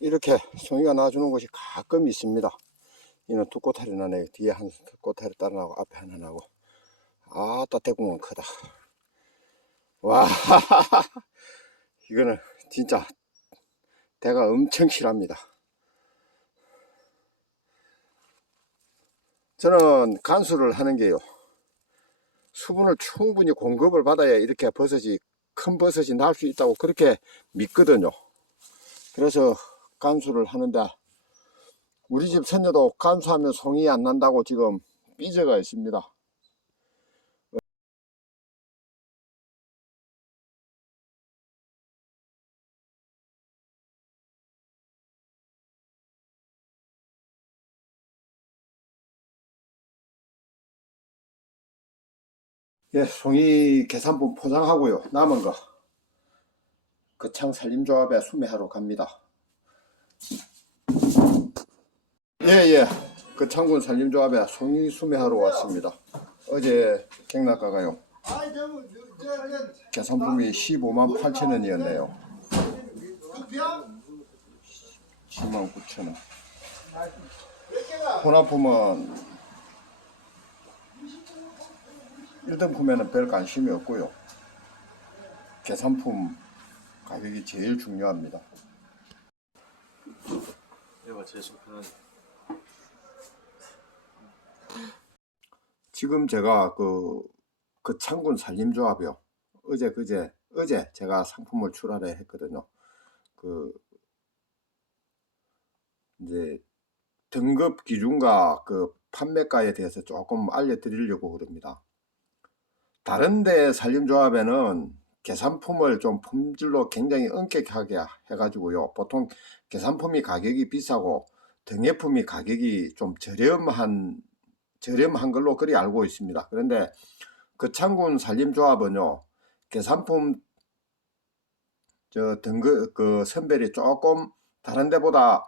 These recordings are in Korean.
이렇게 송이가 나주는 곳이 가끔 있습니다. 이는 두 꼬타리 나네요. 뒤에 한 꼬타리 따라 나고 앞에 하나 나고. 아따 대구멍 크다. 와 이거는 진짜 대가 엄청 실합니다. 저는 간수를 하는 게요. 수분을 충분히 공급을 받아야 이렇게 버섯이 큰 버섯이 날 수 있다고 그렇게 믿거든요. 그래서 간수를 하는데 우리 집 선녀도 간수하면 송이 안 난다고 지금 삐져가 있습니다. 예, 송이 계산품 포장하고요. 남은 거 거창 살림조합에 수매하러 갑니다. 예, 예. 거창군 살림조합에 송이 수매하러 왔습니다. 어제 갱락가가요. 계산품이 15만 8천 원이었네요. 10만 9천 원. 혼합품은 일등품에는 별 관심이 없고요. 계산품 가격이 제일 중요합니다. 얘가 제일 속편한 지금 제가 그, 그 창군 살림조합이요. 어제, 그제, 어제 제가 상품을 출하를 했거든요. 그, 이제, 등급 기준과 그 판매가에 대해서 조금 알려드리려고 그럽니다. 다른데 살림조합에는 계산품을 좀 품질로 굉장히 엄격하게 해가지고요. 보통 계산품이 가격이 비싸고 등예품이 가격이 좀 저렴한 저렴한 걸로 그리 알고 있습니다. 그런데 그 창군 살림조합은요 계산품 저 등급 그 선별이 조금 다른 데보다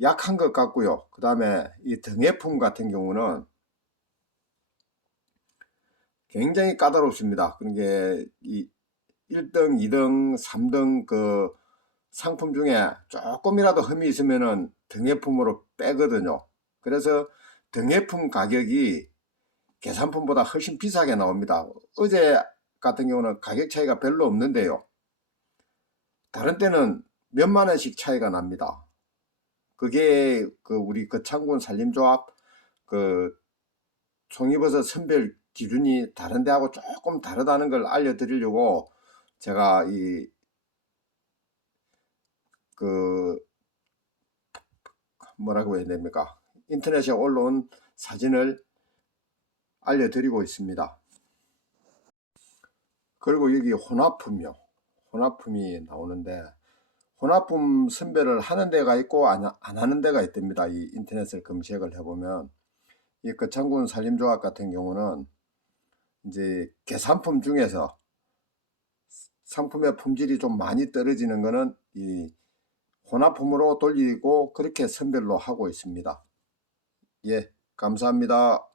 약한 것 같고요. 그 다음에 이 등예품 같은 경우는 굉장히 까다롭습니다. 그게 이 1등, 2등, 3등 그 상품 중에 조금이라도 흠이 있으면은 등예품으로 빼거든요. 그래서 등예품 가격이 계산품보다 훨씬 비싸게 나옵니다. 어제 같은 경우는 가격 차이가 별로 없는데요. 다른 때는 몇만 원씩 차이가 납니다. 그게 그 우리 그 창군 살림조합 그 송이버섯 선별 기준이 다른 데하고 조금 다르다는 걸 알려드리려고 제가 이 그 뭐라고 해야 됩니까? 인터넷에 올라온 사진을 알려드리고 있습니다. 그리고 여기 혼합품요. 혼합품이 나오는데 혼합품 선별을 하는 데가 있고 안, 안 하는 데가 있답니다. 이 인터넷을 검색을 해보면 이 거창군 살림조합 같은 경우는 이제 계산품 중에서 상품의 품질이 좀 많이 떨어지는 것은 이 혼합품으로 돌리고 그렇게 선별로 하고 있습니다. 예, 감사합니다.